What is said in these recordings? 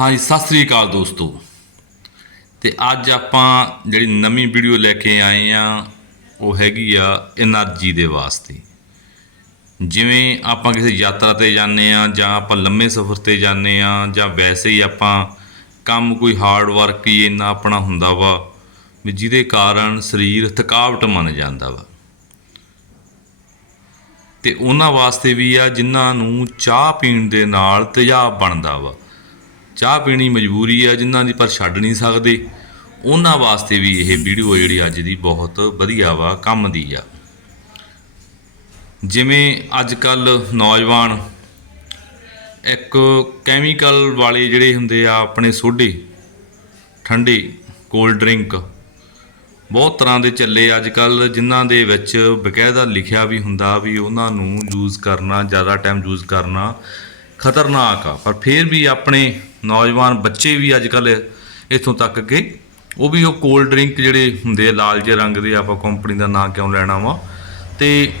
ਹਾਂਜੀ, ਸਤਿ ਸ੍ਰੀ ਅਕਾਲ ਦੋਸਤੋ। ਤੇ ਅੱਜ ਆਪਾਂ ਜਿਹੜੀ ਨਵੀਂ ਵੀਡੀਓ ਲੈ ਕੇ ਆਏ ਆ, ਉਹ ਹੈਗੀ ਆ એનર્ਜੀ ਦੇ ਵਾਸਤੇ। ਜਿਵੇਂ ਆਪਾਂ ਕਿਸੇ ਯਾਤਰਾ ਤੇ ਜਾਂਦੇ ਆ, ਜਾਂ ਆਪਾਂ ਲੰਮੇ ਸਫ਼ਰ ਤੇ ਜਾਂਦੇ ਆ, ਜਾਂ ਵੈਸੇ ਹੀ ਆਪਾਂ ਕੰਮ ਕੋਈ ਹਾਰਡ ਵਰਕ ਹੀ ਇੰਨਾ ਆਪਣਾ ਹੁੰਦਾ ਵਾ, ਵੀ ਜਿਹਦੇ ਕਾਰਨ ਸਰੀਰ ਥਕਾਵਟ ਮੰਨ ਜਾਂਦਾ ਵਾ। ਤੇ ਉਹਨਾਂ ਵਾਸਤੇ ਵੀ ਆ ਜਿਨ੍ਹਾਂ ਨੂੰ ਚਾਹ ਪੀਣ ਦੇ ਨਾਲ ਤਜ਼ਾਬ ਬਣਦਾ ਵਾ। ਚਾਹ ਪੀਣੀ ਮਜਬੂਰੀ ਆ ਜਿਨ੍ਹਾਂ ਦੀ ਪਰ ਛੱਡ ਨਹੀਂ ਸਕਦੇ। ਉਹਨਾਂ ਵਾਸਤੇ ਵੀ ਇਹ ਵੀਡੀਓ ਜਿਹੜੀ ਅੱਜ ਦੀ ਬਹੁਤ ਵਧੀਆ ਵਾ, ਕੰਮ ਦੀ ਆ। ਜਿਵੇਂ ਅੱਜ ਕੱਲ ਨੌਜਵਾਨ ਇੱਕ ਕੈਮੀਕਲ ਵਾਲੇ ਜਿਹੜੇ ਹੁੰਦੇ ਆ, ਆਪਣੇ ਸੋਡੇ ਠੰਡੇ ਕੋਲਡ ਡਰਿੰਕ ਬਹੁਤ ਤਰ੍ਹਾਂ ਦੇ ਚੱਲੇ ਅੱਜ ਕੱਲ ਜਿਨ੍ਹਾਂ ਦੇ ਵਿੱਚ ਬਕਾਇਦਾ ਲਿਖਿਆ ਵੀ ਹੁੰਦਾ ਵੀ ਉਹਨਾਂ ਨੂੰ ਯੂਜ਼ ਕਰਨਾ, ਜ਼ਿਆਦਾ ਟਾਈਮ ਯੂਜ਼ ਕਰਨਾ। ਖਤਰਨਾਕ ਆ। ਪਰ ਫਿਰ ਵੀ ਆਪਣੇ ਨੌਜਵਾਨ ਬੱਚੇ ਵੀ ਅੱਜ ਕੱਲ ਇਥੋਂ ਤੱਕ ਕਿ ਉਹ ਵੀ ਉਹ ਕੋਲਡ ਡਰਿੰਕ ਜਿਹੜੇ ਹੁੰਦੇ ਆ, ਲਾਲ ਜੇ ਰੰਗ ਦੇ ਆਪਾਂ ਕੰਪਨੀ ਦਾ ਨਾਂ ਕਿਉਂ ਲੈਣਾ ਵਾ। ਤੇ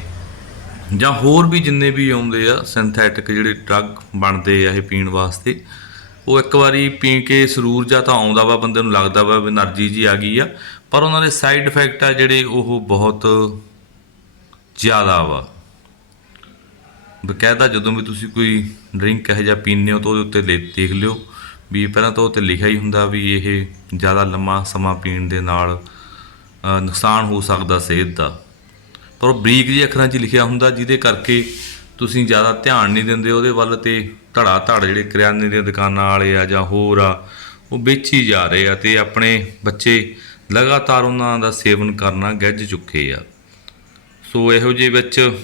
ਜਾਂ ਹੋਰ ਵੀ ਜਿੰਨੇ ਵੀ ਆਉਂਦੇ ਆ ਸਿੰਥੈਟਿਕ ਜਿਹੜੇ ਡਰੱਗ ਬਣਦੇ ਆ ਇਹ ਪੀਣ ਵਾਸਤੇ, ਉਹ ਇੱਕ ਵਾਰੀ ਪੀ ਕੇ ਸਰੂਰ ਜਾਂ ਤਾਂ ਆਉਂਦਾ ਵਾ, ਬੰਦੇ ਨੂੰ ਲੱਗਦਾ ਵਾ ਵੀ એનર્ਜੀ ਜੀ ਆ ਗਈ ਆ। ਪਰ ਉਹਨਾਂ ਦੇ ਸਾਈਡ ਇਫੈਕਟ ਆ ਜਿਹੜੇ ਉਹ ਬਹੁਤ ਜ਼ਿਆਦਾ ਵਾ। ਬਕਾਇਦਾ ਜਦੋਂ ਵੀ ਤੁਸੀਂ ਕੋਈ ਡਰਿੰਕ ਇਹੋ ਜਿਹਾ ਪੀਂਦੇ ਹੋ ਤਾਂ ਉਹਦੇ ਉੱਤੇ ਲਿਖ- ਦੇਖ ਲਿਓ ਵੀ ਪਹਿਲਾਂ ਤਾਂ ਉਹ 'ਤੇ ਲਿਖਿਆ ਹੀ ਹੁੰਦਾ ਵੀ ਇਹ ਜ਼ਿਆਦਾ ਲੰਮਾ ਸਮਾਂ ਪੀਣ ਦੇ ਨਾਲ ਨੁਕਸਾਨ ਹੋ ਸਕਦਾ ਸਿਹਤ ਦਾ। ਪਰ ਉਹ ਬਰੀਕ ਜਿਹੇ ਅੱਖਰਾਂ 'ਚ ਲਿਖਿਆ ਹੁੰਦਾ ਜਿਹਦੇ ਕਰਕੇ ਤੁਸੀਂ ਜ਼ਿਆਦਾ ਧਿਆਨ ਨਹੀਂ ਦਿੰਦੇ, ਉਹਦੇ ਵੱਲ ਤੇ ਧੜਾ ਧੜ ਜਿਹੜੇ ਕਰਿਆਨੇ ਦੀਆਂ ਦੁਕਾਨਾਂ ਵਾਲੇ ਆ ਜਾਂ ਹੋਰ ਆ, ਉਹ ਵੇਚੀ ਜਾ ਰਹੇ ਆ ਤੇ ਆਪਣੇ ਬੱਚੇ ਲਗਾਤਾਰ ਉਹਨਾਂ ਦਾ ਸੇਵਨ ਕਰਨਾ ਗੱਜ ਚੁੱਕੇ ਆ। ਸੋ ਇਹੋ ਜਿਹੇ ਵਿੱਚ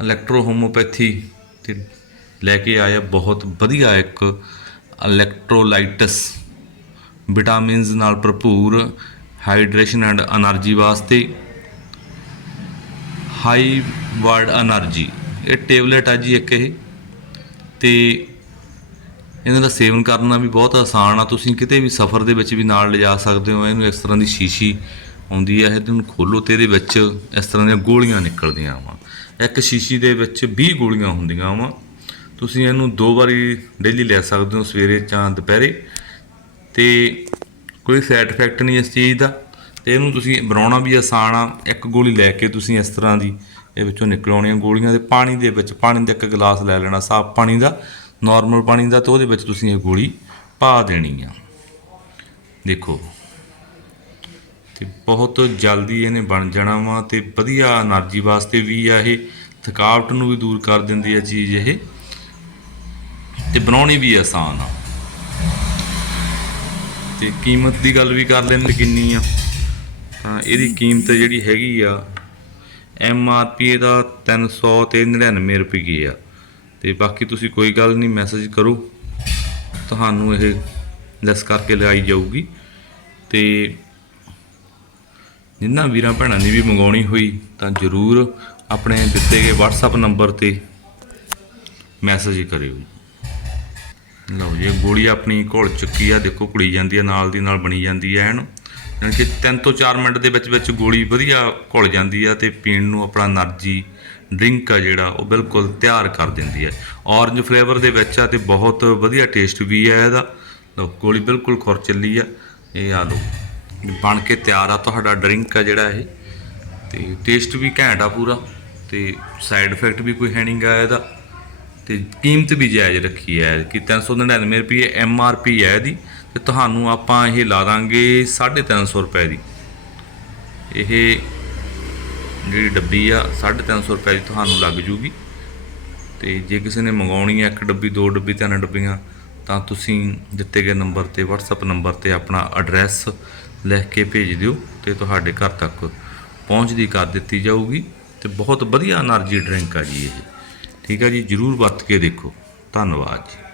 ਇਲੈਕਟ੍ਰੋ ਹੋਮੋਪੈਥੀ ਤੇ ਲੈ ਕੇ ਆਇਆ ਬਹੁਤ ਵਧੀਆ ਇੱਕ ਇਲੈਕਟ੍ਰੋਲਾਈਟਸ ਵਿਟਾਮਿਨਸ ਨਾਲ ਭਰਪੂਰ ਹਾਈਡਰੇਸ਼ਨ ਐਂਡ એનર્ਜੀ ਵਾਸਤੇ ਹਾਈ ਵਰਡ એનર્ਜੀ ਇਹ ਟੇਬਲੇਟ ਆ ਜੀ ਇੱਕ ਇਹ ਤੇ ਇਹਨਾਂ ਦਾ ਸੇਵਨ ਕਰਨਾ ਵੀ ਬਹੁਤ ਆਸਾਨ ਆ। ਤੁਸੀਂ ਕਿਤੇ ਵੀ ਸਫ਼ਰ ਦੇ ਵਿੱਚ ਵੀ ਨਾਲ ਲਿਜਾ ਸਕਦੇ ਹੋ। ਇਹਨੂੰ ਇਸ ਤਰ੍ਹਾਂ ਦੀ ਸ਼ੀਸ਼ੀ ਆਉਂਦੀ ਹੈ ਇਹਨੂੰ ਖੋਲੋ ਤੇ ਇਹਦੇ ਵਿੱਚ ਇਸ ਤਰ੍ਹਾਂ ਦੀਆਂ ਗੋਲੀਆਂ ਨਿਕਲਦੀਆਂ ਆ ਇੱਕ ਸ਼ੀਸ਼ੀ ਦੇ ਵਿੱਚ 20 ਗੋਲੀਆਂ ਹੁੰਦੀਆਂ ਵਾ। ਤੁਸੀਂ ਇਹਨੂੰ ਦੋ ਵਾਰੀ ਡੇਲੀ ਲੈ ਸਕਦੇ ਹੋ ਸਵੇਰੇ ਜਾਂ ਦੁਪਹਿਰੇ। ਤੇ ਕੋਈ ਸਾਈਡ ਇਫੈਕਟ ਨਹੀਂ ਇਸ ਚੀਜ਼ ਦਾ। ਤੇ ਇਹਨੂੰ ਤੁਸੀਂ ਬਣਾਉਣਾ ਵੀ ਆਸਾਨ ਆ। ਇੱਕ ਗੋਲੀ ਲੈ ਕੇ ਤੁਸੀਂ ਇਸ ਤਰ੍ਹਾਂ ਦੀ ਇਹ ਵਿੱਚੋਂ ਨਿਕਲਾਉਣੀਆਂ ਗੋਲੀਆਂ ਦੇ ਪਾਣੀ ਦੇ ਵਿੱਚ, ਪਾਣੀ ਦਾ ਇੱਕ ਗਲਾਸ ਲੈ ਲੈਣਾ ਸਾਫ਼ ਪਾਣੀ ਦਾ ਨਾਰਮਲ ਪਾਣੀ ਦਾ, ਤੇ ਉਹਦੇ ਵਿੱਚ ਤੁਸੀਂ ਇਹ ਗੋਲੀ ਪਾ ਦੇਣੀ ਆ। ਦੇਖੋ ਤੇ ਬਹੁਤ ਜਲਦੀ ਇਹਨੇ ਬਣ ਜਾਣਾ ਵਾ ਤੇ ਵਧੀਆ એનર્ਜੀ ਵਾਸਤੇ ਵੀ ਆ ਇਹ। ਥਕਾਵਟ ਨੂੰ ਵੀ ਦੂਰ ਕਰ ਦਿੰਦੀ ਆ ਚੀਜ਼ ਇਹ। ਤੇ ਬਣਾਉਣੀ ਵੀ ਆਸਾਨ ਆ। ਤੇ ਕੀਮਤ ਦੀ ਗੱਲ ਵੀ ਕਰ ਲੈਣ ਕਿੰਨੀ ਆ। ਤਾਂ ਇਹਦੀ ਕੀਮਤ ਜਿਹੜੀ ਹੈਗੀ ਆ, ਐਮ ਆਰ ਪੀ ਇਹਦਾ 399 ਰੁਪਏ ਆ। ਤੇ ਬਾਕੀ ਤੁਸੀਂ ਕੋਈ ਗੱਲ ਨਹੀਂ, ਮੈਸੇਜ ਕਰੋ। ਤੁਹਾਨੂੰ ਇਹ ਲੈਸ ਕਰਕੇ ਲਗਾਈ ਜਾਊਗੀ। ਤੇ ਜਿਨ੍ਹਾਂ ਵੀਰਾਂ ਭੈਣਾਂ ਨੇ ਵੀ ਮੰਗਾਉਣੀ ਹੋਈ ਤਾਂ ਜ਼ਰੂਰ ਆਪਣੇ ਦਿੱਤੇ ਗਏ WhatsApp ਨੰਬਰ ਤੇ ਮੈਸੇਜ ਕਰਿਓ ਲਓ ਜੀ ਗੋਲੀ ਆਪਣੀ ਘੋਲ ਚੁੱਕੀ ਆ, ਦੇਖੋ ਕੁੜੀ ਜਾਂਦੀ ਆ, ਨਾਲ ਦੀ ਨਾਲ ਬਣੀ ਜਾਂਦੀ ਐ ਇਹਨੂੰ। ਯਾਨੀ ਕਿ 3 ਤੋਂ 4 ਮਿੰਟ ਦੇ ਵਿੱਚ ਵਿੱਚ ਗੋਲੀ ਵਧੀਆ ਘੁਲ ਜਾਂਦੀ ਆ ਤੇ ਪੀਣ ਨੂੰ ਆਪਣਾ એનર્ਜੀ ਡਰਿੰਕ ਆ ਜਿਹੜਾ, ਉਹ ਬਿਲਕੁਲ ਤਿਆਰ ਕਰ ਦਿੰਦੀ ਹੈ ਔਰੰਜ ਫਲੇਵਰ ਦੇ ਵਿੱਚ ਆ ਤੇ ਬਹੁਤ ਵਧੀਆ ਟੇਸਟ ਵੀ ਆ ਇਹਦਾ। ਲਓ, ਗੋਲੀ ਬਿਲਕੁਲ ਖੁਰ ਚੱਲੀ ਆ। ਇਹ ਆ ਲਓ। ਬਣ ਕੇ ਤਿਆਰ ਆ, ਤੁਹਾਡਾ ਡਰਿੰਕ ਆ ਜਿਹੜਾ ਇਹ। ਤੇ ਟੇਸਟ ਵੀ ਘੈਂਟ ਆ ਪੂਰਾ, ਤੇ ਸਾਈਡ ਇਫੈਕਟ ਵੀ ਕੋਈ ਹੈ ਨਹੀਂਗਾ ਇਹਦਾ। ਤੇ ਕੀਮਤ ਵੀ ਜਾਇਜ਼ ਰੱਖੀ ਹੈ ਕਿ 399 ਰੁਪਏ ਐਮ ਆਰ ਪੀ ਹੈ ਇਹਦੀ। ਤੇ ਤੁਹਾਨੂੰ ਆਪਾਂ ਇਹ ਲਾ ਦਾਂਗੇ 350 ਰੁਪਏ ਦੀ। ਇਹ ਜਿਹੜੀ ਡੱਬੀ ਆ 350 ਰੁਪਏ ਦੀ ਤੁਹਾਨੂੰ ਲੱਗ ਜੂਗੀ। ਤੇ ਜੇ ਕਿਸੇ ਨੇ ਮੰਗਾਉਣੀ ਹੈ ਇੱਕ ਡੱਬੀ, ਦੋ ਡੱਬੀ, ਤਿੰਨ ਡੱਬੀਆਂ, ਤਾਂ ਤੁਸੀਂ ਦਿੱਤੇ ਗਏ ਨੰਬਰ ਤੇ, WhatsApp ਨੰਬਰ ਤੇ ਆਪਣਾ ਐਡਰੈਸ ਲਿਖ ਕੇ ਭੇਜ ਦਿਓ ਤੇ ਤੁਹਾਡੇ ਘਰ ਤੱਕ ਪਹੁੰਚਦੀ ਕਰ ਦਿੱਤੀ ਜਾਊਗੀ ਤੇ ਬਹੁਤ ਵਧੀਆ એનર્ਜੀ ਡਰਿੰਕ ਆ ਜੀ ਇਹ। ਠੀਕ ਆ ਜੀ, ਜਰੂਰ ਵਰਤ ਕੇ ਦੇਖੋ। ਧੰਨਵਾਦ ਜੀ।